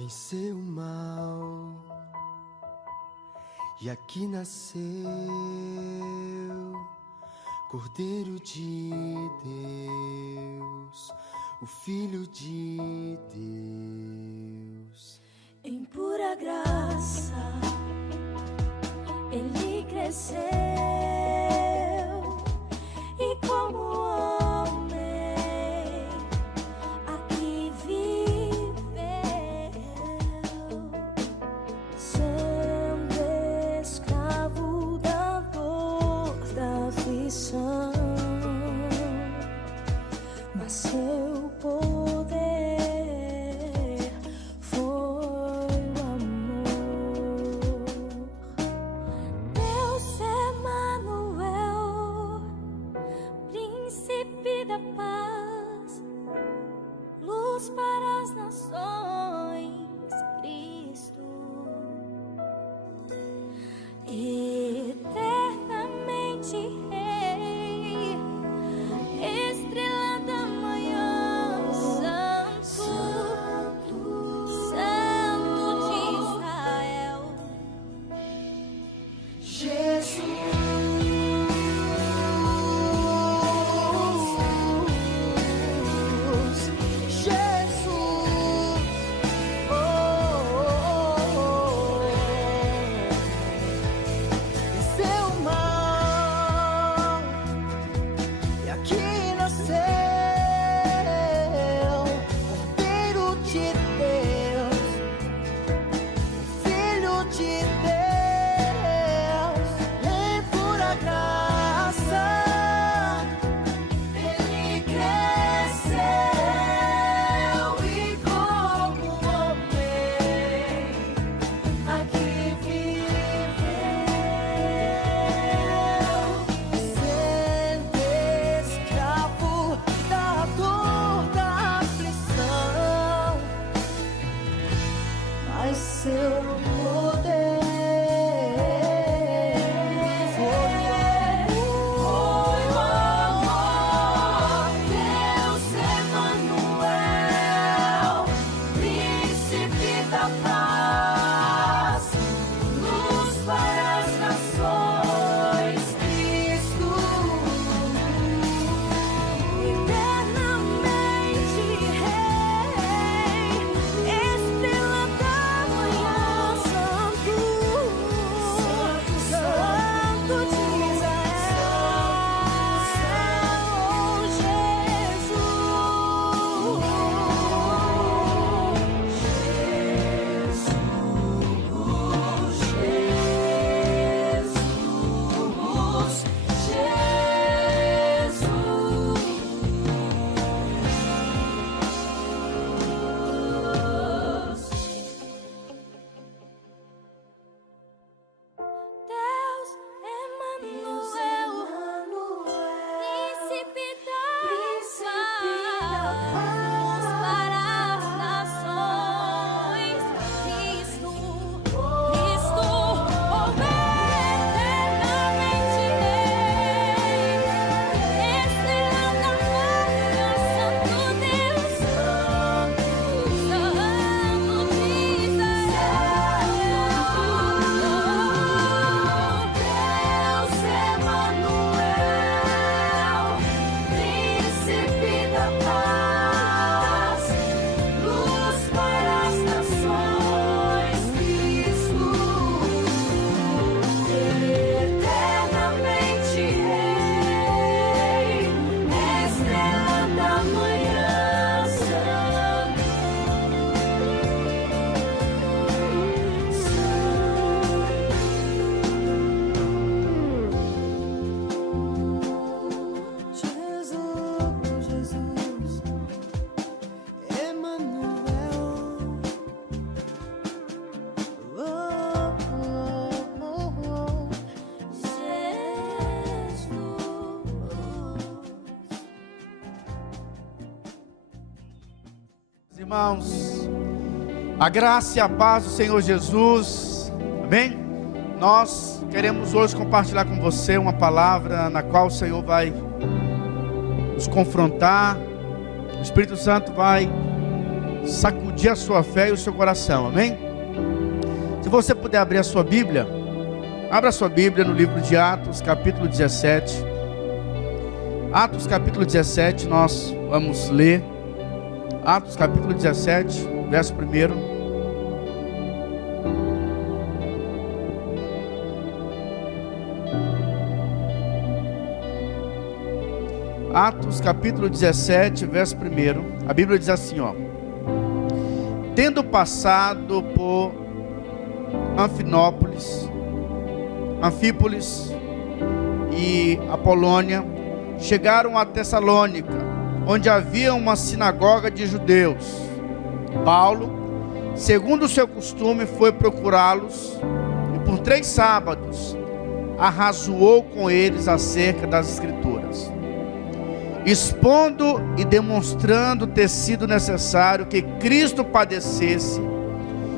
venceu o mal e aqui nasceu Cordeiro de Deus, o Filho de Deus. Em pura graça ele cresceu e como homem aqui viveu, sendo escravo da dor, da aflição, mas seu poder foi o amor. Deus Emanuel, Príncipe da paz, luz para as nações, Cristo, eternamente Rei, estrela da manhã, Santo, Santo de Israel. Venceu o mal e aqui nasceu Cordeiro de Deus, o Filho de Deus. Em pura graça ele cresceu e como homem aqui viveu, sendo escravo da dor, da aflição, mas seu poder foi o amor. Deus Emanuel, Príncipe da paz, luz para as nações, Cristo, Eternamente Rei, estrela da manhã, Santo, Santo de Deus Emanuel, Príncipe da paz, para as nações, Cristo, Cristo, eternamente Rei, estrela da manhã, Santo Deus, Santo de Deus Emanuel, Príncipe da paz, luz para as nações, Cristo, eternamente Rei, estrela da manhã, Jesus, Emanuel, Irmãos, a graça e a paz do Senhor Jesus, amém? Nós queremos hoje compartilhar com você uma palavra na qual o Senhor vai nos confrontar, o Espírito Santo vai sacudir a sua fé e o seu coração, amém? Se você puder abrir a sua Bíblia, abra a sua Bíblia no livro de Atos, capítulo 17. Atos, capítulo 17, nós vamos ler. Atos, capítulo 17, verso 1. Atos capítulo 17, verso 1, a Bíblia diz assim, ó: tendo passado por Anfípolis e Apolônia, chegaram a Tessalônica, onde havia uma sinagoga de judeus. Paulo, segundo o seu costume, foi procurá-los e por 3 sábados arrazoou com eles acerca das Escrituras, expondo e demonstrando ter sido necessário que Cristo padecesse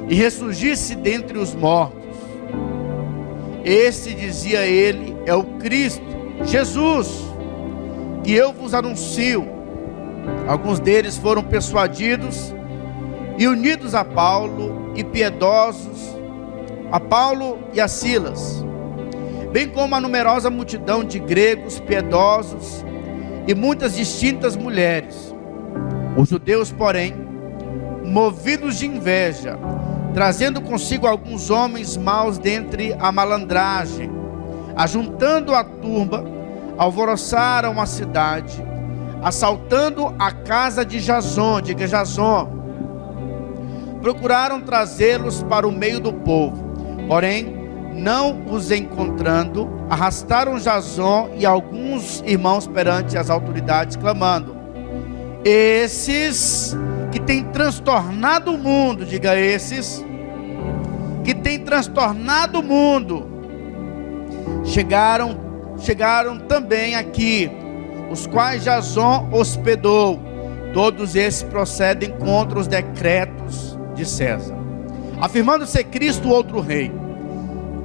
e ressurgisse dentre os mortos. Este, dizia ele, é o Cristo, Jesus, que eu vos anuncio. Alguns deles foram persuadidos e unidos a Paulo e piedosos, a Paulo e a Silas, bem como a numerosa multidão de gregos piedosos e muitas distintas mulheres. Os judeus, porém, movidos de inveja, trazendo consigo alguns homens maus dentre a malandragem, ajuntando a turba, alvoroçaram a cidade, assaltando a casa de Jason, diga Jason, procuraram trazê-los para o meio do povo, porém, não os encontrando, arrastaram Jason e alguns irmãos perante as autoridades, clamando: esses que têm transtornado o mundo, diga esses que têm transtornado o mundo, chegaram também aqui, os quais Jason hospedou. Todos esses procedem contra os decretos de César, afirmando ser Cristo outro rei.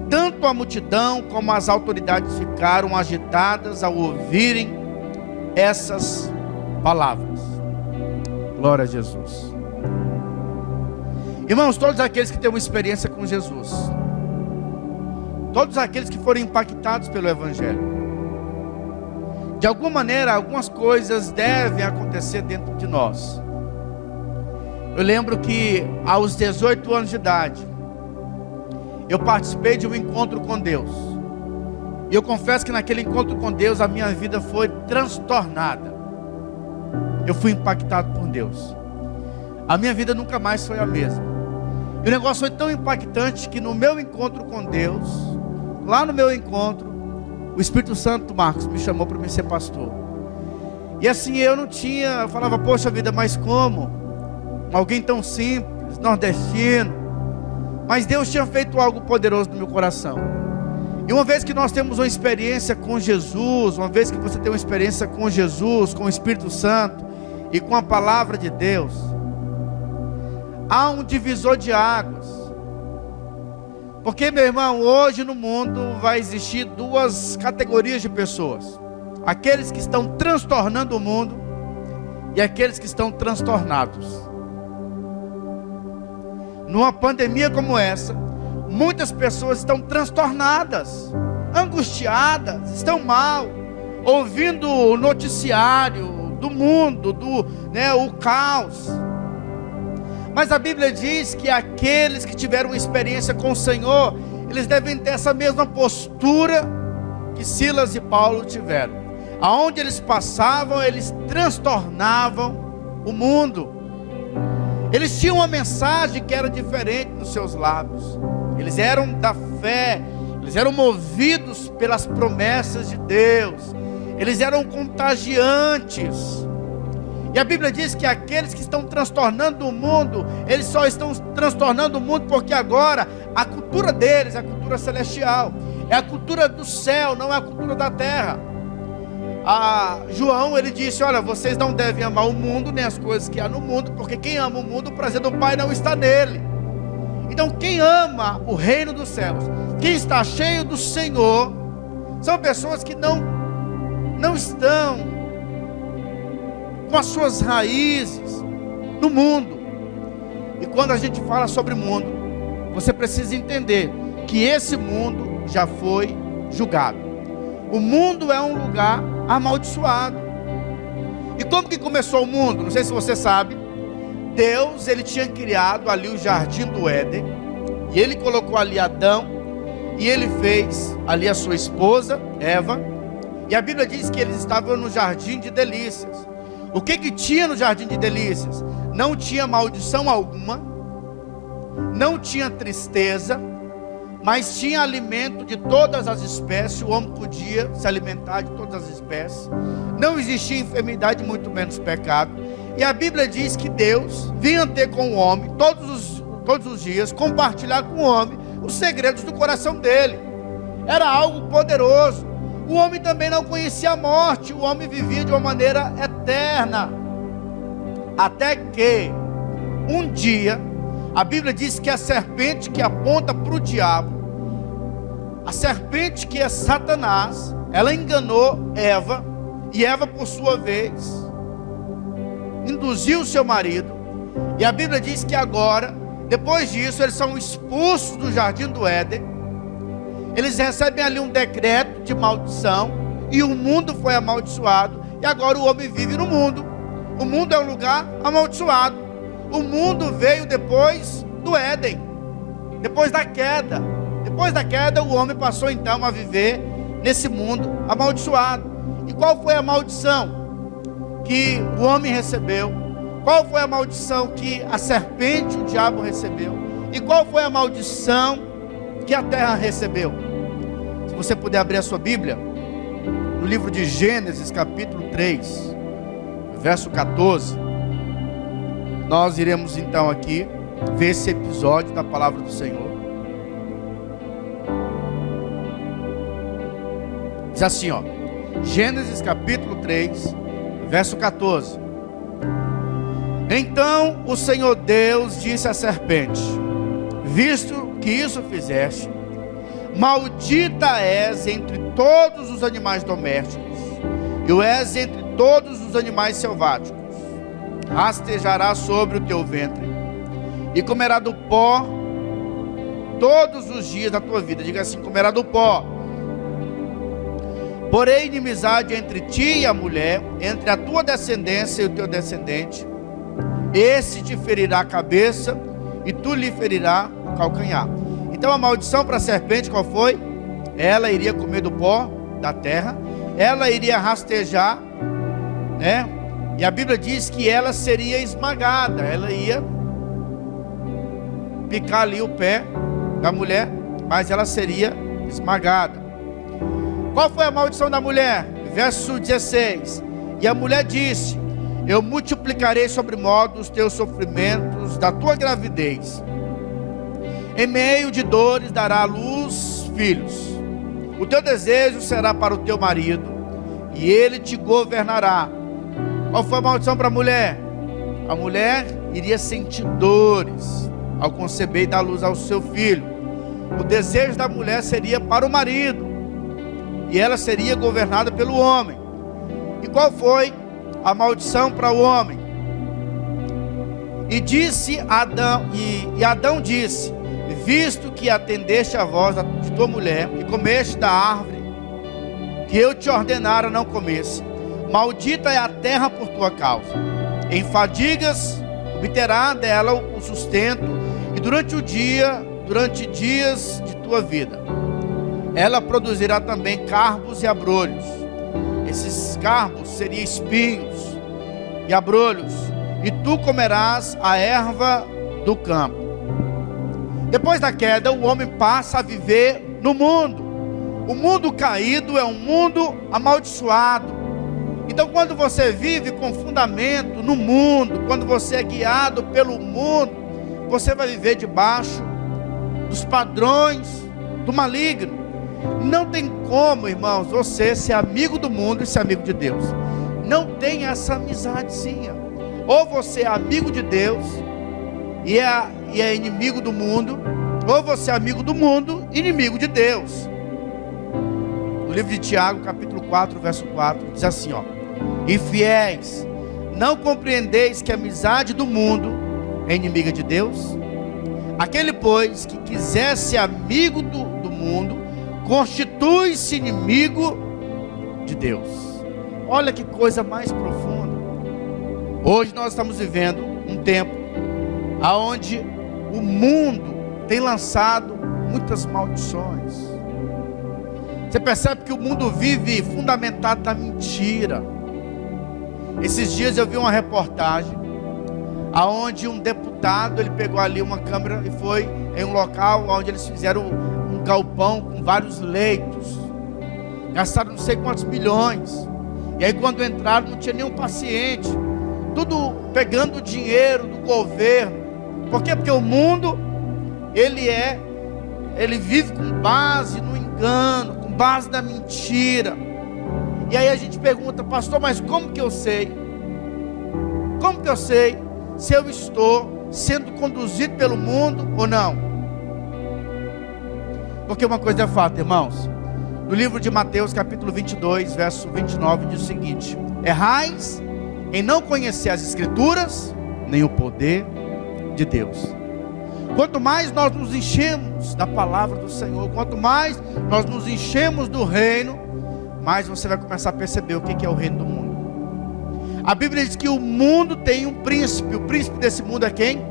Tanto a multidão como as autoridades ficaram agitadas ao ouvirem essas palavras. Glória a Jesus. Irmãos, todos aqueles que têm uma experiência com Jesus, todos aqueles que foram impactados pelo Evangelho, de alguma maneira, algumas coisas devem acontecer dentro de nós. Eu lembro que aos 18 anos de idade, eu participei de um encontro com Deus. E eu confesso que naquele encontro com Deus, a minha vida foi transtornada. Eu fui impactado por Deus. A minha vida nunca mais foi a mesma. E o negócio foi tão impactante que no meu encontro com Deus, lá no meu encontro, o Espírito Santo, Marcos, me chamou para me ser pastor. E assim eu falava, poxa vida, mas como? Alguém tão simples, nordestino. Mas Deus tinha feito algo poderoso no meu coração. E uma vez que nós temos uma experiência com Jesus, uma vez que você tem uma experiência com Jesus, com o Espírito Santo e com a palavra de Deus, há um divisor de águas. Porque, meu irmão, hoje no mundo vai existir 2 categorias de pessoas: aqueles que estão transtornando o mundo e aqueles que estão transtornados. Numa pandemia como essa, muitas pessoas estão transtornadas, angustiadas, estão mal, ouvindo o noticiário do mundo, o caos. Mas a Bíblia diz que aqueles que tiveram uma experiência com o Senhor, eles devem ter essa mesma postura que Silas e Paulo tiveram. Aonde eles passavam, eles transtornavam o mundo. Eles tinham uma mensagem que era diferente nos seus lábios. Eles eram da fé, eles eram movidos pelas promessas de Deus. Eles eram contagiantes. E a Bíblia diz que aqueles que estão transtornando o mundo, eles só estão transtornando o mundo porque agora a cultura deles é a cultura celestial, é a cultura do céu, não é a cultura da terra. João, ele disse: olha, vocês não devem amar o mundo nem as coisas que há no mundo, porque quem ama o mundo, o prazer do Pai não está nele. Então quem ama o reino dos céus, quem está cheio do Senhor, são pessoas que não estão com as suas raízes no mundo. E quando a gente fala sobre mundo, você precisa entender que esse mundo já foi julgado. O mundo é um lugar amaldiçoado. E como que começou o mundo? Não sei se você sabe. Deus, ele tinha criado ali o jardim do Éden, e ele colocou ali Adão, e ele fez ali a sua esposa, Eva, e a Bíblia diz que eles estavam no jardim de delícias. O que que tinha no jardim de delícias? Não tinha maldição alguma, não tinha tristeza, mas tinha alimento de todas as espécies. O homem podia se alimentar de todas as espécies, não existia enfermidade, muito menos pecado. E a Bíblia diz que Deus vinha ter com o homem todos os dias, compartilhar com o homem os segredos do coração dele. Era algo poderoso. O homem também não conhecia a morte, o homem vivia de uma maneira eterna. Até que um dia, a Bíblia diz que a serpente que aponta para o diabo, a serpente que é Satanás, ela enganou Eva, e Eva, por sua vez, induziu o seu marido. E a Bíblia diz que agora, depois disso, eles são expulsos do jardim do Éden. Eles recebem ali um decreto de maldição, e o mundo foi amaldiçoado, e agora o homem vive no mundo. O mundo é um lugar amaldiçoado. O mundo veio depois do Éden, depois da queda. Depois da queda, o homem passou então a viver nesse mundo amaldiçoado. E qual foi a maldição que o homem recebeu? Qual foi a maldição que a serpente, o diabo, recebeu? E qual foi a maldição que a terra recebeu? Se você puder abrir a sua Bíblia, no livro de Gênesis, capítulo 3, verso 14, nós iremos então aqui ver esse episódio da palavra do Senhor. Diz assim, ó, Gênesis capítulo 3, verso 14. Então o Senhor Deus disse à serpente: visto que isso fizeste, maldita és entre todos os animais domésticos, e o és entre todos os animais selváticos. Rastejará sobre o teu ventre, e comerá do pó todos os dias da tua vida. Diga assim: comerá do pó. Porém, inimizade entre ti e a mulher, entre a tua descendência e o teu descendente. Esse te ferirá a cabeça, e tu lhe ferirá o calcanhar. Então a maldição para a serpente qual foi? Ela iria comer do pó da terra, ela iria rastejar, né? E a Bíblia diz que ela seria esmagada, ela ia picar ali o pé da mulher, mas ela seria esmagada. Qual foi a maldição da mulher? Verso 16. E a mulher disse: eu multiplicarei sobremodo os teus sofrimentos da tua gravidez. Em meio de dores dará à luz filhos. O teu desejo será para o teu marido, e ele te governará. Qual foi a maldição para a mulher? A mulher iria sentir dores ao conceber e dar luz ao seu filho. O desejo da mulher seria para o marido, e ela seria governada pelo homem. E qual foi a maldição para o homem? E disse Adão, e Adão disse: visto que atendeste a voz de tua mulher, e comeste da árvore que eu te ordenara não comesse, maldita é a terra por tua causa. Em fadigas obterá dela o sustento, e durante dias de tua vida, ela produzirá também carbos e abrolhos. Esses carbos seriam espinhos e abrolhos, e tu comerás a erva do campo. Depois da queda, o homem passa a viver no mundo. O mundo caído é um mundo amaldiçoado. Então, quando você vive com fundamento no mundo, quando você é guiado pelo mundo, você vai viver debaixo dos padrões do maligno. Não tem como, irmãos, você ser amigo do mundo e ser amigo de Deus. Não tem essa amizadezinha. Ou você é amigo de Deus e é inimigo do mundo, ou você é amigo do mundo e inimigo de Deus. No livro de Tiago, capítulo 4, verso 4, diz assim, ó: infiéis, não compreendeis que a amizade do mundo é inimiga de Deus? Aquele, pois, que quiser ser amigo do mundo, constitui-se inimigo de Deus. Olha que coisa mais profunda. Hoje nós estamos vivendo um tempo onde o mundo tem lançado muitas maldições. Você percebe que o mundo vive fundamentado na mentira. Esses dias eu vi uma reportagem aonde um deputado, ele pegou ali uma câmera e foi em um local onde eles fizeram um galpão com vários leitos, gastaram não sei quantos milhões, e aí quando entraram não tinha nenhum paciente, tudo pegando dinheiro do governo. Por quê? Porque o mundo, ele vive com base no engano, com base na mentira. E aí a gente pergunta: pastor, mas como que eu sei? Como que eu sei se eu estou sendo conduzido pelo mundo ou não? Porque uma coisa é fato, irmãos. No livro de Mateus, capítulo 22, verso 29, diz o seguinte: errais em não conhecer as Escrituras, nem o poder de Deus. Quanto mais nós nos enchemos da palavra do Senhor, quanto mais nós nos enchemos do reino, mais você vai começar a perceber o que é o reino do mundo. A Bíblia diz que o mundo tem um príncipe. O príncipe desse mundo é quem?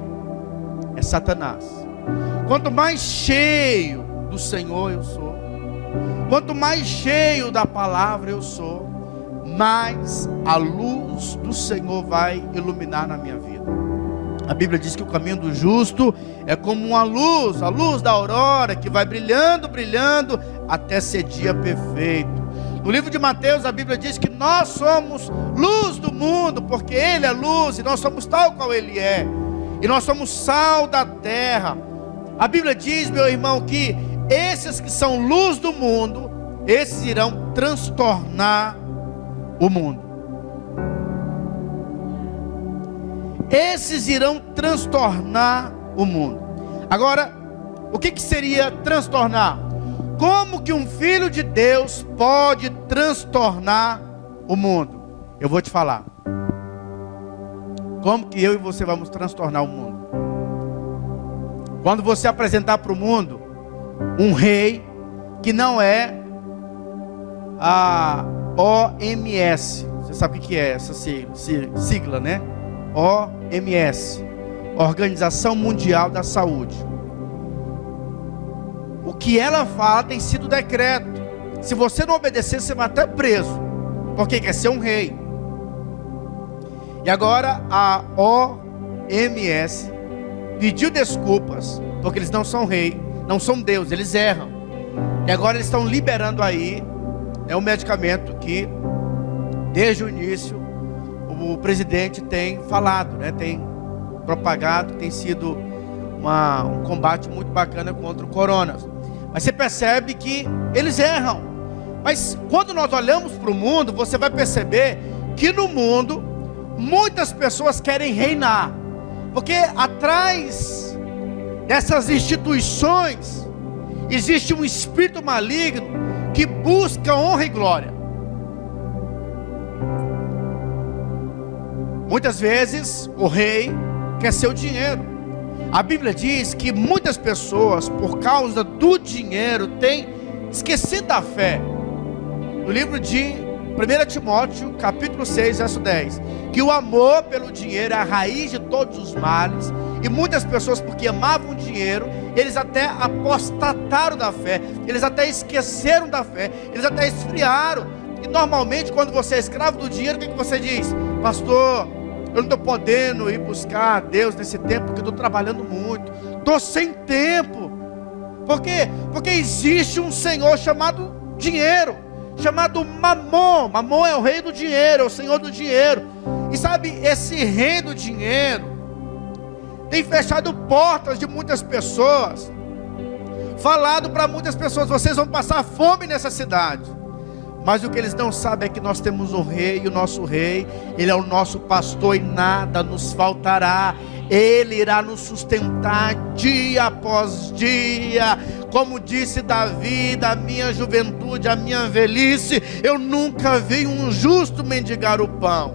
É Satanás. Quanto mais cheio do Senhor eu sou, quanto mais cheio da palavra eu sou, mais a luz do Senhor vai iluminar na minha vida. A Bíblia diz que o caminho do justo é como uma luz, a luz da aurora, que vai brilhando, brilhando, até ser dia perfeito. No livro de Mateus, a Bíblia diz que nós somos luz do mundo, porque Ele é luz, e nós somos tal qual Ele é, e nós somos sal da terra. A Bíblia diz, meu irmão, que esses que são luz do mundo, esses irão transtornar o mundo. Esses irão transtornar o mundo. Agora, o que seria transtornar? Como que um filho de Deus pode transtornar o mundo? Eu vou te falar. Como que eu e você vamos transtornar o mundo? Quando você apresentar para o mundo um rei que não é a OMS. Você sabe o que é essa sigla, né? OMS, Organização Mundial da Saúde. O que ela fala tem sido decreto. Se você não obedecer, você vai até preso, porque quer ser um rei. E agora a OMS pediu desculpas, porque eles não são rei, não são Deus, eles erram. E agora eles estão liberando aí um medicamento que, desde o início, o presidente tem falado, né, tem propagado, tem sido um combate muito bacana contra o corona. Mas você percebe que eles erram. Mas quando nós olhamos para o mundo, você vai perceber que no mundo muitas pessoas querem reinar, porque atrás dessas instituições existe um espírito maligno que busca honra e glória. Muitas vezes o rei quer seu dinheiro. A Bíblia diz que muitas pessoas, por causa do dinheiro, têm esquecido da fé. No livro de 1 Timóteo, capítulo 6, verso 10, que o amor pelo dinheiro é a raiz de todos os males. E muitas pessoas, porque amavam o dinheiro, eles até apostataram da fé, eles até esqueceram da fé, eles até esfriaram. E normalmente quando você é escravo do dinheiro, o que você diz? Pastor, eu não estou podendo ir buscar a Deus nesse tempo, porque eu estou trabalhando muito, estou sem tempo. Por quê? Porque existe um Senhor chamado dinheiro, chamado Mamon. Mamon é o rei do dinheiro, é o Senhor do dinheiro. E sabe, esse rei do dinheiro tem fechado portas de muitas pessoas, falado para muitas pessoas: vocês vão passar fome nessa cidade. Mas o que eles não sabem é que nós temos um rei, e o nosso rei, ele é o nosso pastor, e nada nos faltará. Ele irá nos sustentar dia após dia. Como disse Davi: da minha juventude, a minha velhice, eu nunca vi um justo mendigar o pão.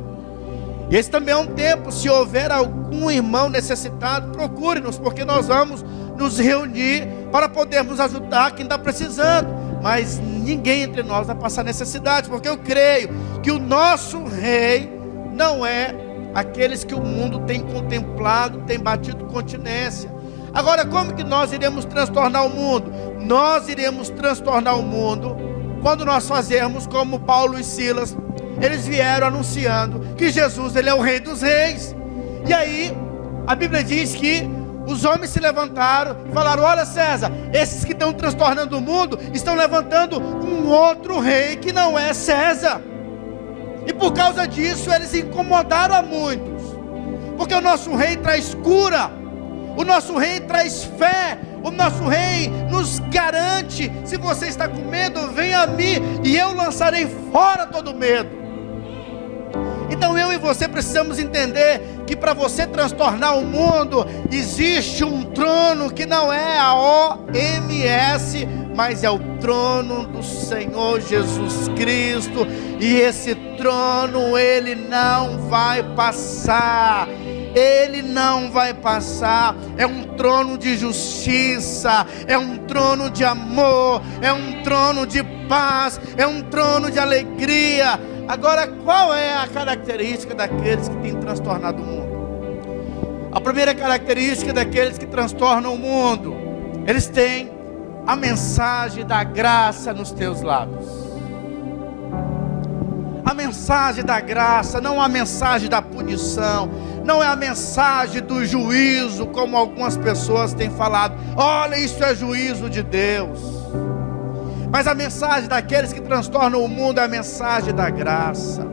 Esse também é um tempo, se houver algum irmão necessitado, procure-nos, porque nós vamos nos reunir para podermos ajudar quem está precisando. Mas ninguém entre nós vai passar necessidade, porque eu creio que o nosso rei não é aqueles que o mundo tem contemplado, tem batido continência. Agora, como que nós iremos transtornar o mundo? Nós iremos transtornar o mundo quando nós fazermos como Paulo e Silas. Eles vieram anunciando que Jesus, ele é o rei dos reis. E aí, a Bíblia diz que os homens se levantaram e falaram: olha, César, esses que estão transtornando o mundo estão levantando um outro rei que não é César. E por causa disso eles incomodaram a muitos, porque o nosso rei traz cura, o nosso rei traz fé, o nosso rei nos garante: se você está com medo, venha a mim e eu lançarei fora todo medo. Então eu e você precisamos entender que para você transtornar o mundo, existe um trono que não é a OMS, mas é o trono do Senhor Jesus Cristo. E esse trono, ele não vai passar. Ele não vai passar. É um trono de justiça, é um trono de amor, é um trono de paz, é um trono de alegria. Agora, qual é a característica daqueles que têm transtornado o mundo? A primeira característica daqueles que transtornam o mundo: eles têm a mensagem da graça nos teus lábios. A mensagem da graça, não a mensagem da punição, não é a mensagem do juízo, como algumas pessoas têm falado. Olha, isso é juízo de Deus. Mas a mensagem daqueles que transtornam o mundo é a mensagem da graça.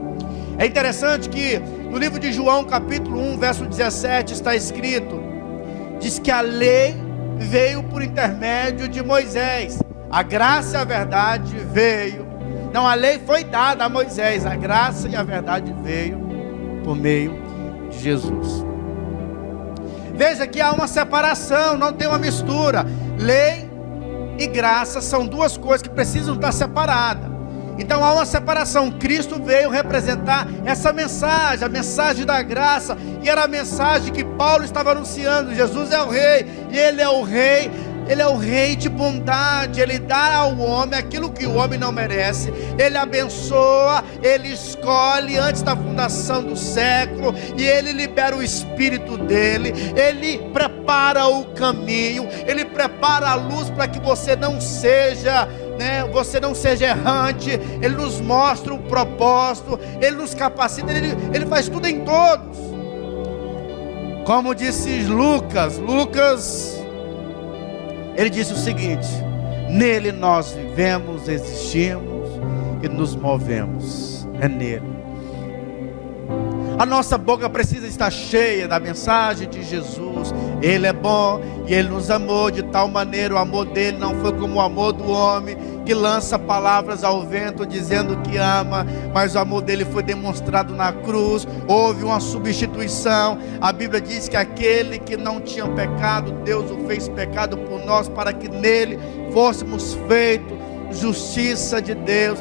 É interessante que no livro de João, capítulo 1, verso 17, está escrito: diz que a lei veio por intermédio de Moisés, a graça e a verdade veio. Não, a lei foi dada a Moisés, a graça e a verdade veio por meio de Jesus. Veja que há uma separação, não tem uma mistura. Lei e graça são duas coisas que precisam estar separadas. Então há uma separação. Cristo veio representar essa mensagem, a mensagem da graça, e era a mensagem que Paulo estava anunciando. Jesus é o rei, e ele é o rei. Ele é o rei de bondade. Ele dá ao homem aquilo que o homem não merece. Ele abençoa, ele escolhe antes da fundação do século, e ele libera o Espírito dele. Ele prepara o caminho, ele prepara a luz para que você não seja, você não seja errante. Ele nos mostra o propósito, ele nos capacita, ele faz tudo em todos. Como disse Lucas, ele disse o seguinte: nele nós vivemos, existimos e nos movemos. É nele. A nossa boca precisa estar cheia da mensagem de Jesus. Ele é bom e ele nos amou de tal maneira. O amor dele não foi como o amor do homem, que lança palavras ao vento dizendo que ama, mas o amor dele foi demonstrado na cruz. Houve uma substituição. A Bíblia diz que aquele que não tinha pecado, Deus o fez pecado por nós, para que nele fôssemos feitos justiça de Deus.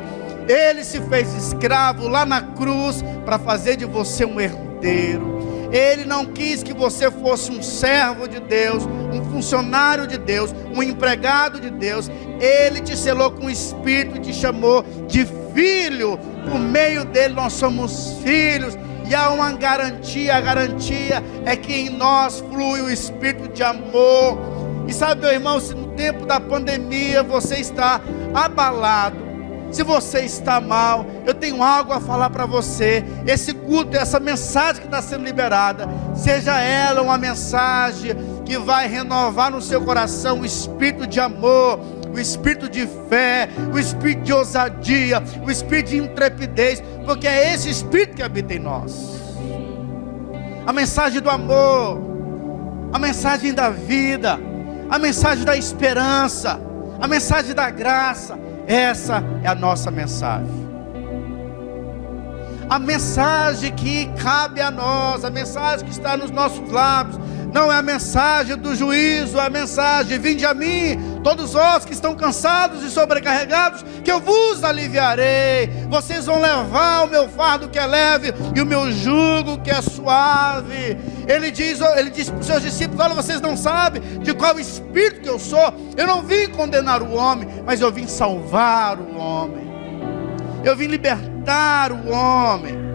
Ele se fez escravo lá na cruz para fazer de você um herdeiro. Ele não quis que você fosse um servo de Deus, um funcionário de Deus, um empregado de Deus. Ele te selou com o Espírito e te chamou de filho. Por meio dele nós somos filhos. E há uma garantia, a garantia é que em nós flui o Espírito de amor. E sabe, meu irmão, se no tempo da pandemia você está abalado, se você está mal, eu tenho algo a falar para você. Esse culto, essa mensagem que está sendo liberada, seja ela uma mensagem que vai renovar no seu coração o espírito de amor, o espírito de fé, o espírito de ousadia, o espírito de intrepidez, porque é esse espírito que habita em nós. A mensagem do amor, a mensagem da vida, a mensagem da esperança, a mensagem da graça. Essa é a nossa mensagem. A mensagem que cabe a nós, a mensagem que está nos nossos lábios, não é a mensagem do juízo, é a mensagem: vinde a mim, todos vós que estão cansados e sobrecarregados, que eu vos aliviarei. Vocês vão levar o meu fardo que é leve e o meu jugo que é suave. Ele diz para os seus discípulos: olha, vocês não sabem de qual espírito que eu sou. Eu não vim condenar o homem, mas eu vim salvar o homem. Eu vim libertar o homem.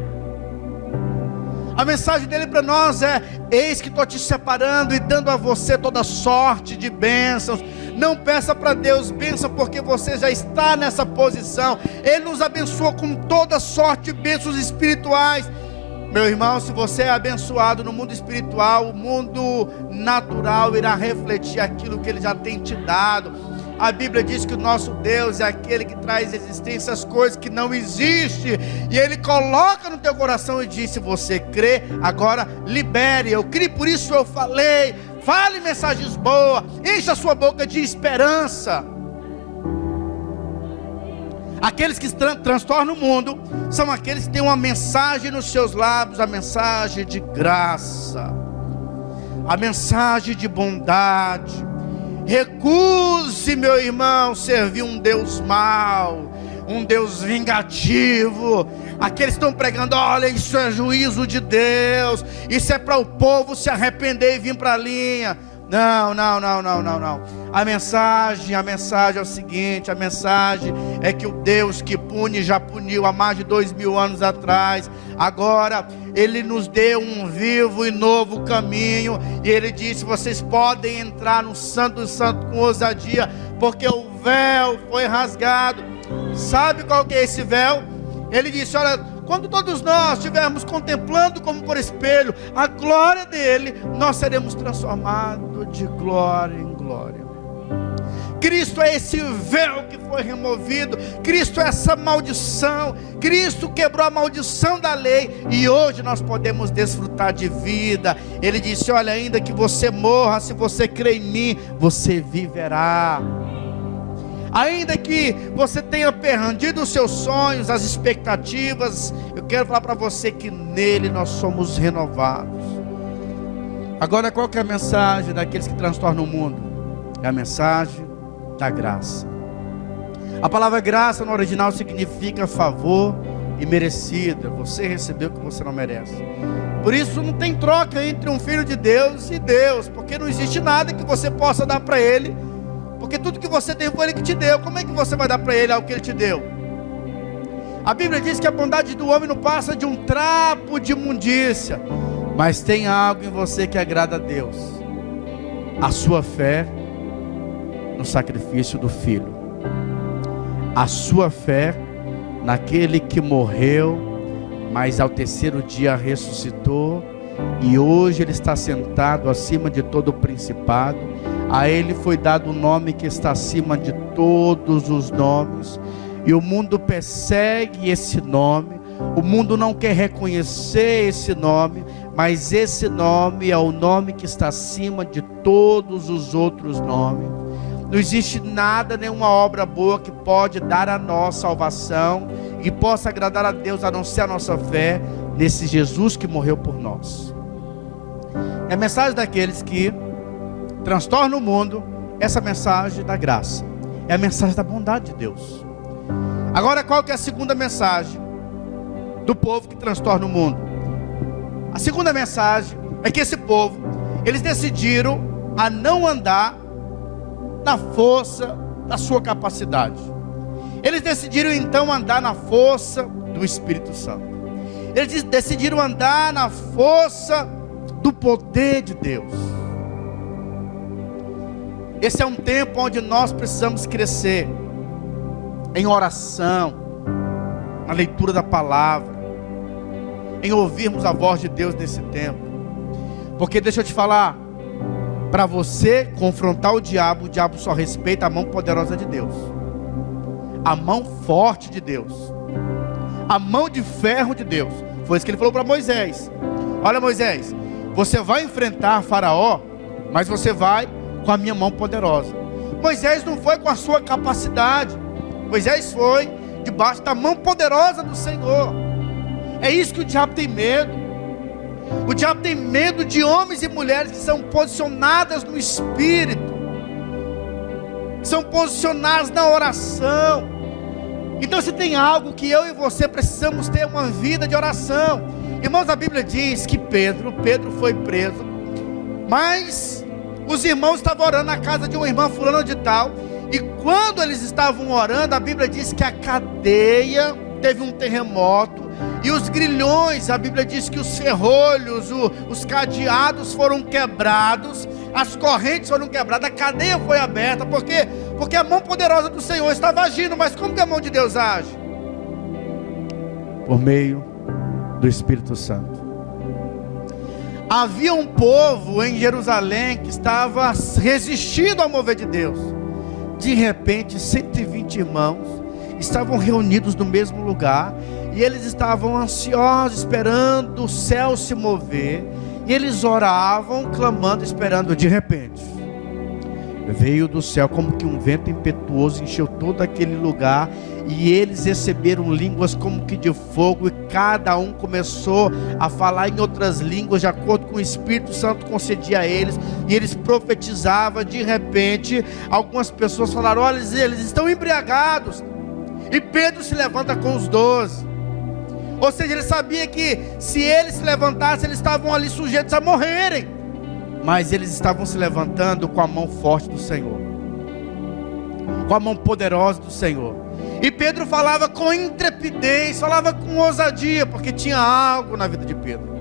A mensagem dele para nós é: eis que estou te separando e dando a você toda sorte de bênçãos. Não peça para Deus bênção, porque você já está nessa posição. Ele nos abençoou com toda sorte de bênçãos espirituais. Meu irmão, se você é abençoado no mundo espiritual, o mundo natural irá refletir aquilo que Ele já tem te dado. A Bíblia diz que o nosso Deus é aquele que traz existência às coisas que não existem, e Ele coloca no teu coração e diz: se você crê, agora libere. Eu criei, por isso eu falei. Fale mensagens boas, encha a sua boca de esperança. Aqueles que transtornam o mundo são aqueles que têm uma mensagem nos seus lábios, a mensagem de graça, a mensagem de bondade. Recuse, meu irmão, servir um Deus mau, um Deus vingativo. Aqueles que estão pregando: olha, isso é juízo de Deus, isso é para o povo se arrepender e vir para a linha. Não. A mensagem é o seguinte: a mensagem é que o Deus que pune já puniu há mais de 2000 anos atrás. Agora Ele nos deu um vivo e novo caminho, e Ele disse: vocês podem entrar no Santo dos Santos com ousadia, porque o véu foi rasgado. Sabe qual que é esse véu? Ele disse: olha, quando todos nós estivermos contemplando como por espelho a glória dele, nós seremos transformados de glória em glória. Cristo é esse véu que foi removido. Cristo é essa maldição. Cristo quebrou a maldição da lei, e hoje nós podemos desfrutar de vida. Ele disse: olha, ainda que você morra, se você crê em mim, você viverá. Ainda que você tenha perdido os seus sonhos, as expectativas, eu quero falar para você que nele nós somos renovados. Agora, qual que é a mensagem daqueles que transtornam o mundo? É a mensagem da graça. A palavra graça no original significa favor e merecida. Você recebeu o que você não merece. Por isso não tem troca entre um filho de Deus e Deus, porque não existe nada que você possa dar para Ele, porque tudo que você tem foi Ele que te deu. Como é que você vai dar para Ele algo que Ele te deu? A Bíblia diz que a bondade do homem não passa de um trapo de imundícia, mas tem algo em você que agrada a Deus: a sua fé no sacrifício do Filho, a sua fé naquele que morreu, mas ao terceiro dia ressuscitou, e hoje Ele está sentado acima de todo o principado. A Ele foi dado o nome que está acima de todos os nomes, e o mundo persegue esse nome. O mundo não quer reconhecer esse nome, mas esse nome é o nome que está acima de todos os outros nomes. Não existe nada, nenhuma obra boa que pode dar a nós salvação e possa agradar a Deus, a não ser a nossa fé nesse Jesus que morreu por nós. É a mensagem daqueles que transtornam o mundo, essa mensagem da graça, é a mensagem da bondade de Deus. Agora, qual que é a segunda mensagem do povo que transtorna o mundo? A segunda mensagem é que esse povo, eles decidiram a não andar na força da sua capacidade. Eles decidiram então andar na força do Espírito Santo. Eles decidiram andar na força do poder de Deus. Esse é um tempo onde nós precisamos crescer em oração, na leitura da palavra, em ouvirmos a voz de Deus nesse tempo. Porque deixa eu te falar, para você confrontar o diabo só respeita a mão poderosa de Deus, a mão forte de Deus, a mão de ferro de Deus. Foi isso que ele falou para Moisés: olha, Moisés, você vai enfrentar Faraó, mas você vai com a minha mão poderosa. Moisés não foi com a sua capacidade, Moisés foi debaixo da mão poderosa do Senhor. É isso que o diabo tem medo. O diabo tem medo de homens e mulheres que são posicionadas no Espírito, que são posicionados na oração. Então, se tem algo que eu e você precisamos ter, uma vida de oração. Irmãos, a Bíblia diz que Pedro foi preso, mas os irmãos estavam orando na casa de uma irmã fulana de tal, e quando eles estavam orando, a Bíblia diz que a cadeia teve um terremoto, e os grilhões, a Bíblia diz que os ferrolhos, os cadeados foram quebrados, as correntes foram quebradas, a cadeia foi aberta. Por quê? Porque a mão poderosa do Senhor estava agindo. Mas como que a mão de Deus age? Por meio do Espírito Santo. Havia um povo em Jerusalém que estava resistindo ao mover de Deus. De repente, 120 irmãos estavam reunidos no mesmo lugar, e eles estavam ansiosos, esperando o céu se mover, e eles oravam, clamando, esperando. De repente, veio do céu como que um vento impetuoso, encheu todo aquele lugar, e eles receberam línguas como que de fogo, e cada um começou a falar em outras línguas, de acordo com o Espírito Santo concedia a eles, e eles profetizavam. De repente, algumas pessoas falaram: olha, eles estão embriagados. E Pedro se levanta com os 12. Ou seja, ele sabia que se eles se levantassem, eles estavam ali sujeitos a morrerem. Mas eles estavam se levantando com a mão forte do Senhor, com a mão poderosa do Senhor. E Pedro falava com intrepidez, falava com ousadia, porque tinha algo na vida de Pedro.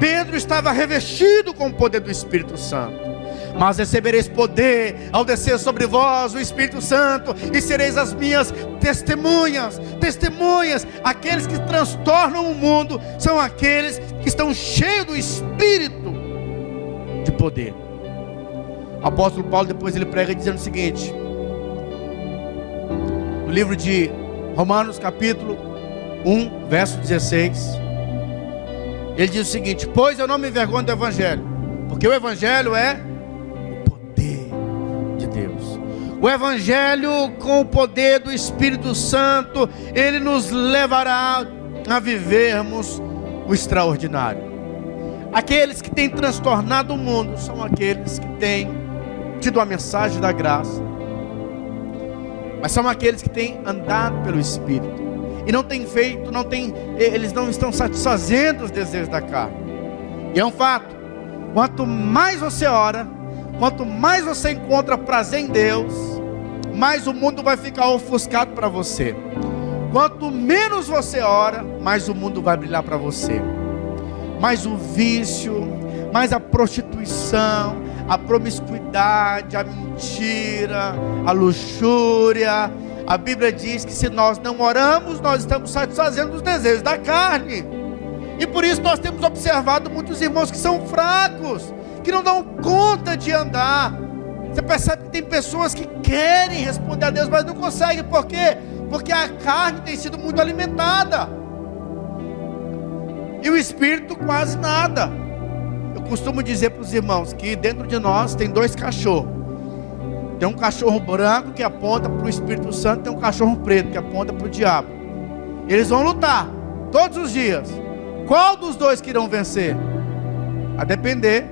Pedro estava revestido com o poder do Espírito Santo. Mas recebereis poder ao descer sobre vós o Espírito Santo, e sereis as minhas testemunhas. Testemunhas. Aqueles que transtornam o mundo são aqueles que estão cheios do Espírito de poder. O apóstolo Paulo depois ele prega dizendo o seguinte, no livro de Romanos capítulo 1 verso 16, ele diz o seguinte: pois eu não me envergonho do Evangelho, porque o Evangelho é o Evangelho, com o poder do Espírito Santo, ele nos levará a vivermos o extraordinário. Aqueles que têm transtornado o mundo são aqueles que têm tido a mensagem da graça, mas são aqueles que têm andado pelo Espírito e não têm feito, eles não estão satisfazendo os desejos da carne. E é um fato: quanto mais você ora, quanto mais você encontra prazer em Deus, mais o mundo vai ficar ofuscado para você. Quanto menos você ora, mais o mundo vai brilhar para você. Mais o vício, mais a prostituição, a promiscuidade, a mentira, a luxúria. A Bíblia diz que se nós não oramos, nós estamos satisfazendo os desejos da carne. E por isso nós temos observado muitos irmãos que são fracos, que não dão conta de andar. Você percebe que tem pessoas que querem responder a Deus, mas não conseguem. Por quê? Porque a carne tem sido muito alimentada, e o Espírito quase nada. Eu costumo dizer para os irmãos que dentro de nós tem 2 cachorros. Tem um cachorro branco que aponta para o Espírito Santo, tem um cachorro preto que aponta para o diabo. Eles vão lutar todos os dias. Qual dos 2 que irão vencer? A depender,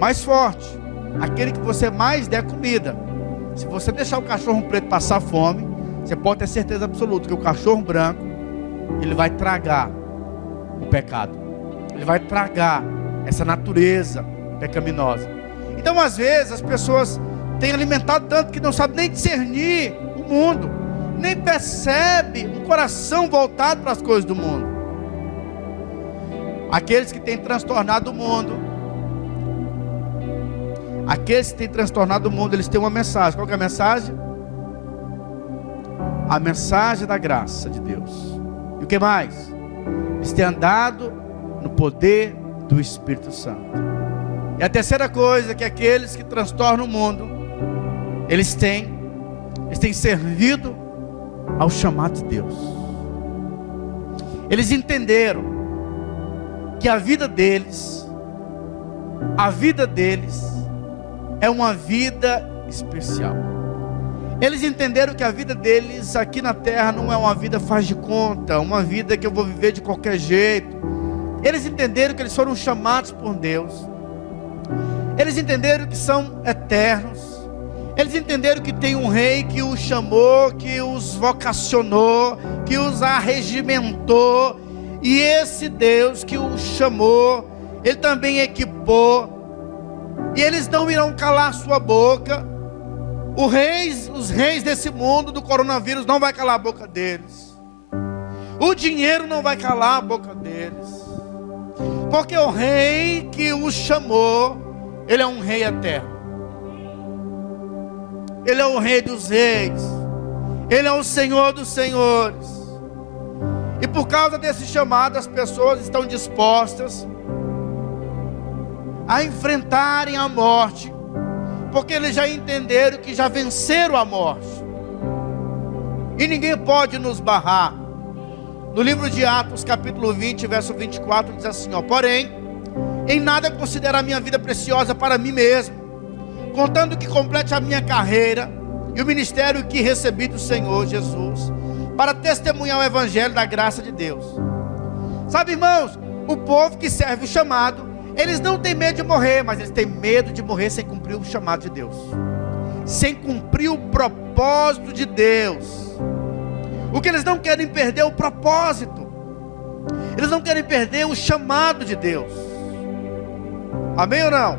mais forte, aquele que você mais der comida. Se você deixar o cachorro preto passar fome, você pode ter certeza absoluta que o cachorro branco, ele vai tragar o pecado, ele vai tragar essa natureza pecaminosa. Então às vezes as pessoas têm alimentado tanto que não sabem nem discernir o mundo, nem percebe um coração voltado para as coisas do mundo. Aqueles que têm transtornado o mundo, eles têm uma mensagem. Qual que é a mensagem? A mensagem da graça de Deus. E o que mais? Eles têm andado no poder do Espírito Santo. E a terceira coisa, que aqueles que transtornam o mundo, eles têm servido ao chamado de Deus. Eles entenderam que a vida deles é uma vida especial. Eles entenderam que a vida deles aqui na terra não é uma vida faz de conta, uma vida que eu vou viver de qualquer jeito. Eles entenderam que eles foram chamados por Deus. Eles entenderam que são eternos. Eles entenderam que tem um rei que os chamou, que os vocacionou, que os arregimentou. E esse Deus que os chamou, Ele também equipou. E eles não irão calar sua boca. Os reis desse mundo do coronavírus não vai calar a boca deles. O dinheiro não vai calar a boca deles. Porque o rei que os chamou, Ele é um rei eterno. Ele é o rei dos reis. Ele é o Senhor dos senhores. E por causa desse chamado, as pessoas estão dispostas a enfrentarem a morte, porque eles já entenderam que já venceram a morte. E ninguém pode nos barrar. No livro de Atos, capítulo 20, verso 24, diz assim, porém, em nada considero a minha vida preciosa para mim mesmo, contando que complete a minha carreira e o ministério que recebi do Senhor Jesus, para testemunhar o evangelho da graça de Deus. Sabe, irmãos, o povo que serve o chamado, eles não têm medo de morrer, mas eles têm medo de morrer sem cumprir o chamado de Deus, sem cumprir o propósito de Deus. O que eles não querem perder é o propósito. Eles não querem perder o chamado de Deus. Amém ou não?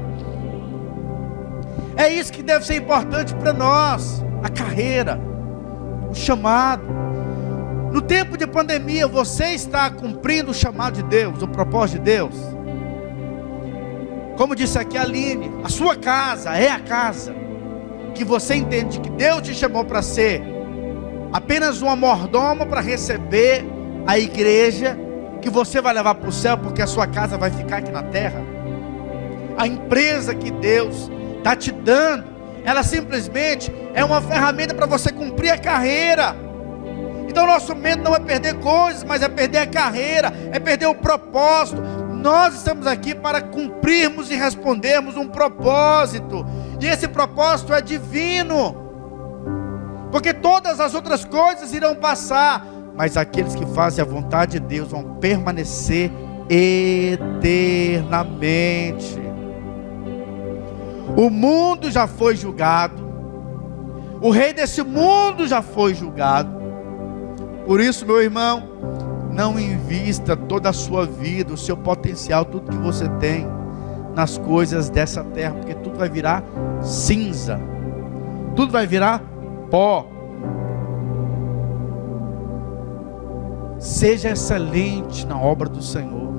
É isso que deve ser importante para nós. A carreira, o chamado. No tempo de pandemia, você está cumprindo o chamado de Deus, o propósito de Deus? Como disse aqui a Aline, a sua casa é a casa que você entende que Deus te chamou para ser apenas uma mordoma para receber a igreja que você vai levar para o céu, porque a sua casa vai ficar aqui na terra. A empresa que Deus está te dando, ela simplesmente é uma ferramenta para você cumprir a carreira. Então nosso medo não é perder coisas, mas é perder a carreira, é perder o propósito. Nós estamos aqui para cumprirmos e respondermos um propósito, e esse propósito é divino, porque todas as outras coisas irão passar, mas aqueles que fazem a vontade de Deus vão permanecer eternamente. O mundo já foi julgado, o rei desse mundo já foi julgado. Por isso, meu irmão, não invista toda a sua vida, o seu potencial, tudo que você tem, nas coisas dessa terra, porque tudo vai virar cinza, tudo vai virar pó. Seja excelente na obra do Senhor,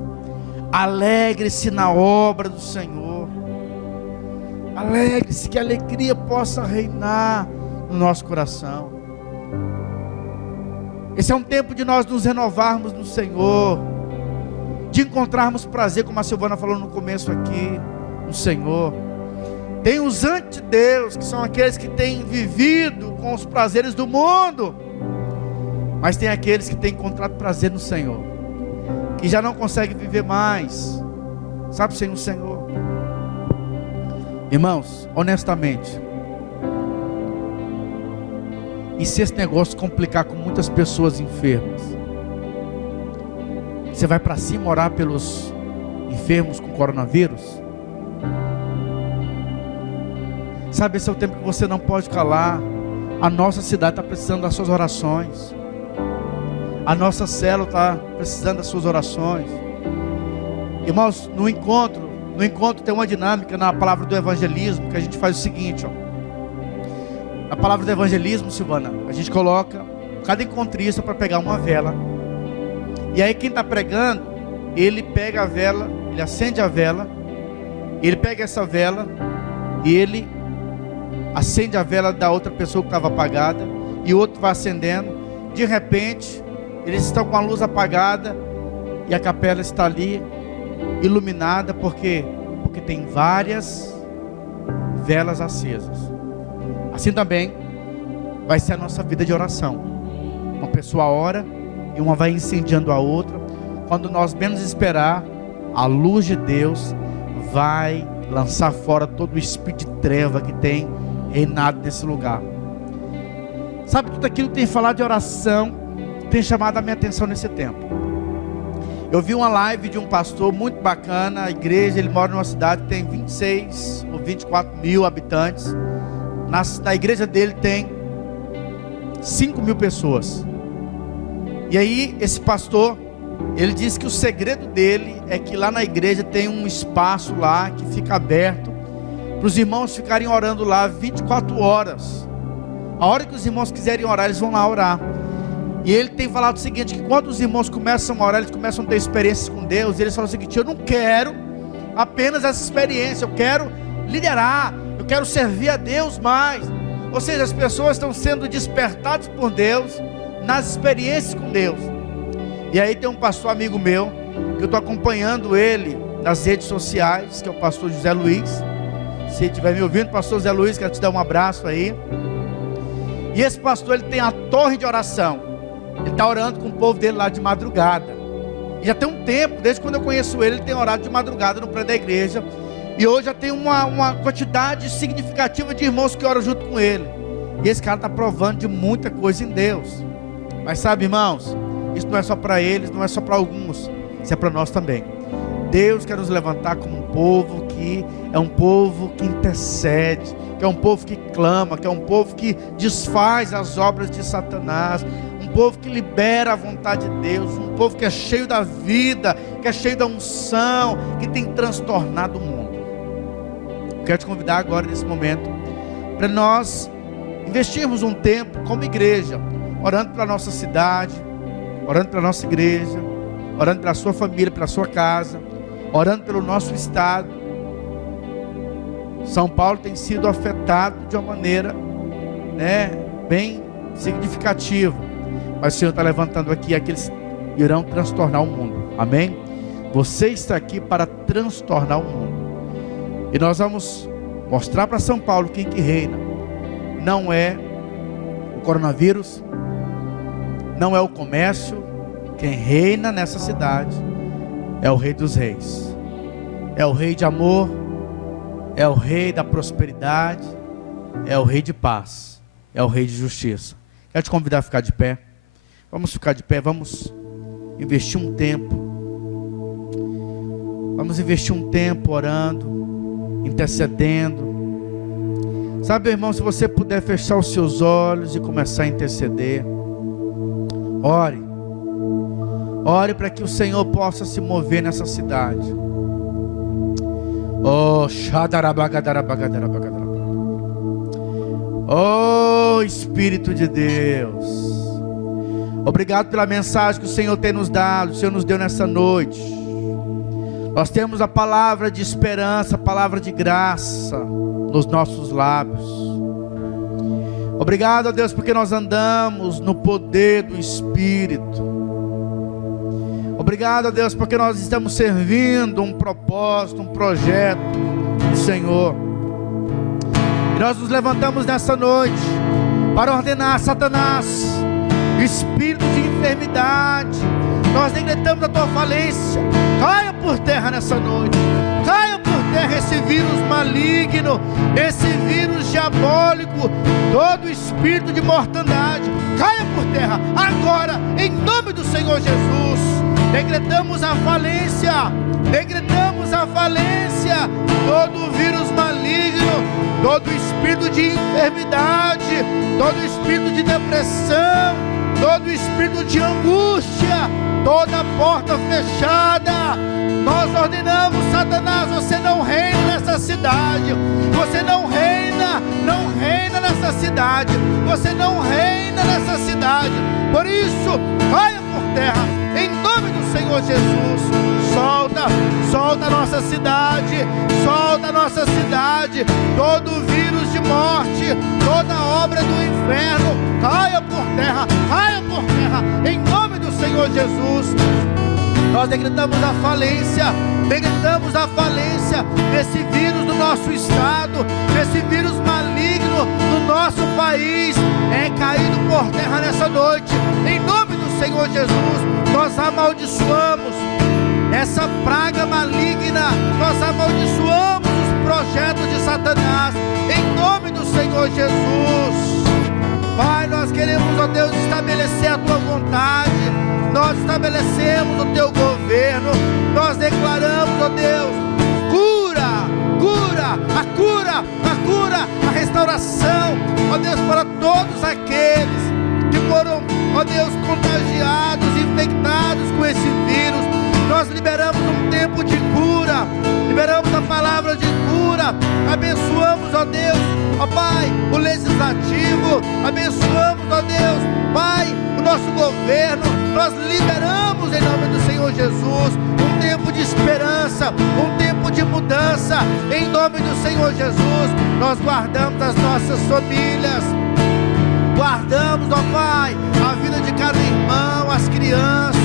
alegre-se na obra do Senhor, alegre-se, que a alegria possa reinar no nosso coração. Esse é um tempo de nós nos renovarmos no Senhor, de encontrarmos prazer, como a Silvana falou no começo aqui, no Senhor. Tem os anti-Deus, que são aqueles que têm vivido com os prazeres do mundo, mas tem aqueles que têm encontrado prazer no Senhor, que já não conseguem viver mais, sabe, sem o Senhor. Irmãos, honestamente, e se esse negócio complicar com muitas pessoas enfermas, você vai para cima orar pelos enfermos com coronavírus? Sabe, esse é o tempo que você não pode calar. A nossa cidade está precisando das suas orações. A nossa célula está precisando das suas orações. Irmãos, no encontro tem uma dinâmica na palavra do evangelismo, que a gente faz o seguinte, na palavra do evangelismo, Silvana, a gente coloca cada encontrista para pegar uma vela. E aí quem está pregando, ele pega a vela, ele acende a vela, ele pega essa vela e ele acende a vela da outra pessoa que estava apagada, e o outro vai acendendo. De repente, eles estão com a luz apagada e a capela está ali iluminada, porque tem várias velas acesas. Assim também vai ser a nossa vida de oração. Uma pessoa ora e uma vai incendiando a outra. Quando nós menos esperar, a luz de Deus vai lançar fora todo o espírito de treva que tem reinado nesse lugar. Sabe, tudo aquilo que tem falado de oração tem chamado a minha atenção nesse tempo. Eu vi uma live de um pastor muito bacana, a igreja, ele mora numa cidade que tem 26 ou 24 mil habitantes. Na igreja dele tem 5 mil pessoas. E aí esse pastor, ele disse que o segredo dele é que lá na igreja tem um espaço lá que fica aberto para os irmãos ficarem orando lá 24 horas. A hora que os irmãos quiserem orar, eles vão lá orar. E ele tem falado o seguinte, que quando os irmãos começam a orar, eles começam a ter experiências com Deus, e eles falam o seguinte: eu não quero apenas essa experiência, eu quero liderar, eu quero servir a Deus mais. Ou seja, as pessoas estão sendo despertadas por Deus nas experiências com Deus. E aí tem um pastor amigo meu, que eu estou acompanhando ele nas redes sociais, que é o pastor José Luiz. Se estiver me ouvindo, pastor José Luiz, quero te dar um abraço aí. E esse pastor, ele tem a torre de oração. Ele está orando com o povo dele lá de madrugada. E já tem um tempo, desde quando eu conheço ele tem orado de madrugada no prédio da igreja. E hoje já tem uma quantidade significativa de irmãos que oram junto com ele. E esse cara está provando de muita coisa em Deus. Mas sabe, irmãos, isso não é só para eles, não é só para alguns, isso é para nós também. Deus quer nos levantar como um povo que é um povo que intercede, que é um povo que clama, que é um povo que desfaz as obras de Satanás, um povo que libera a vontade de Deus, um povo que é cheio da vida, que é cheio da unção, que tem transtornado o mundo. Eu quero te convidar agora nesse momento para nós investirmos um tempo como igreja, orando pela nossa cidade, orando pela nossa igreja, orando pela sua família, pela sua casa, orando pelo nosso estado. São Paulo tem sido afetado de uma maneira, bem significativa, mas o Senhor está levantando aqui aqueles que irão transtornar o mundo, amém? Você está aqui para transtornar o mundo, e nós vamos mostrar para São Paulo quem que reina. Não é o coronavírus, não é o comércio. Quem reina nessa cidade é o Rei dos Reis, é o Rei de amor, é o Rei da prosperidade, é o Rei de paz, é o Rei de justiça. Quero te convidar a ficar de pé. Vamos ficar de pé, vamos investir um tempo. Vamos investir um tempo orando, intercedendo. Sabe, irmão, se você puder fechar os seus olhos e começar a interceder, ore. Ore para que o Senhor possa se mover nessa cidade. Oh, oh, Espírito de Deus, obrigado pela mensagem que o Senhor tem nos dado, o Senhor nos deu nessa noite. Nós temos a palavra de esperança, a palavra de graça nos nossos lábios. Obrigado, ó Deus, porque nós andamos no poder do Espírito. Obrigado, ó Deus, porque nós estamos servindo um propósito, um projeto do Senhor. E nós nos levantamos nessa noite para ordenar Satanás, espírito de enfermidade. Nós decretamos a tua falência. Caia por terra nessa noite. Caia por terra esse vírus maligno, esse vírus diabólico, todo espírito de mortandade. Caia por terra agora, em nome do Senhor Jesus. Decretamos a falência, decretamos a falência, todo vírus maligno, todo espírito de enfermidade, todo espírito de depressão, todo espírito de angústia, toda porta fechada. Nós ordenamos, Satanás, você não reina nessa cidade, você não reina nessa cidade, você não reina nessa cidade. Por isso, caia por terra, em nome do Senhor Jesus. Solta a nossa cidade, solta a nossa cidade, todo vírus de morte, toda obra do inferno, caia por terra, em nome do Senhor Jesus. Nós decretamos a falência desse vírus no nosso estado, desse vírus maligno no nosso país, é caído por terra nessa noite, em nome do Senhor Jesus. Nós amaldiçoamos essa praga maligna, nós amaldiçoamos os projetos de Satanás, em nome do Senhor Jesus. Pai, nós queremos estabelecemos o teu governo. Nós declaramos, ó Deus, a restauração, ó Deus, para todos aqueles que foram, ó Deus, contagiados, infectados com esse vírus. Nós liberamos um tempo de cura, liberamos a palavra de cura, abençoamos, ó Deus, ó Pai, o legislativo, abençoamos, ó Deus, Pai, o nosso governo. Nós liberamos em nome do Senhor Jesus um tempo de esperança, um tempo de mudança, em nome do Senhor Jesus. Nós guardamos as nossas famílias, guardamos, ó Pai, a vida de cada irmão, as crianças.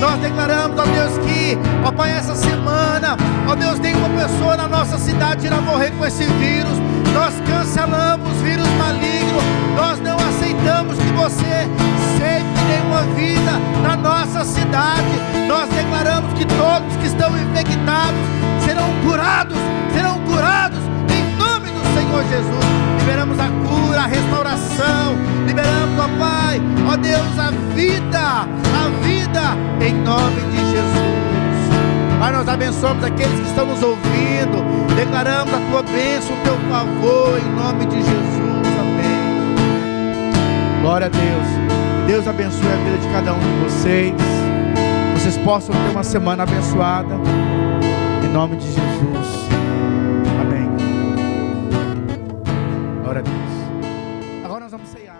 Nós declaramos, ó Deus, que, ó Pai, essa semana, ó Deus, nenhuma pessoa na nossa cidade irá morrer com esse vírus. Nós cancelamos vírus maligno. Nós não aceitamos que você ceife nenhuma vida na nossa cidade. Nós declaramos que todos que estão infectados serão curados em nome do Senhor Jesus. Liberamos a cura, a restauração, liberamos, ó Pai, ó Deus, a vida em nome de Jesus. Pai, nós abençoamos aqueles que estão nos ouvindo, declaramos a tua bênção, o teu favor, em nome de Jesus, amém. Glória a Deus. Deus abençoe a vida de cada um de vocês. Vocês possam ter uma semana abençoada, em nome de Jesus, amém. Glória a Deus. Agora nós vamos ceiar.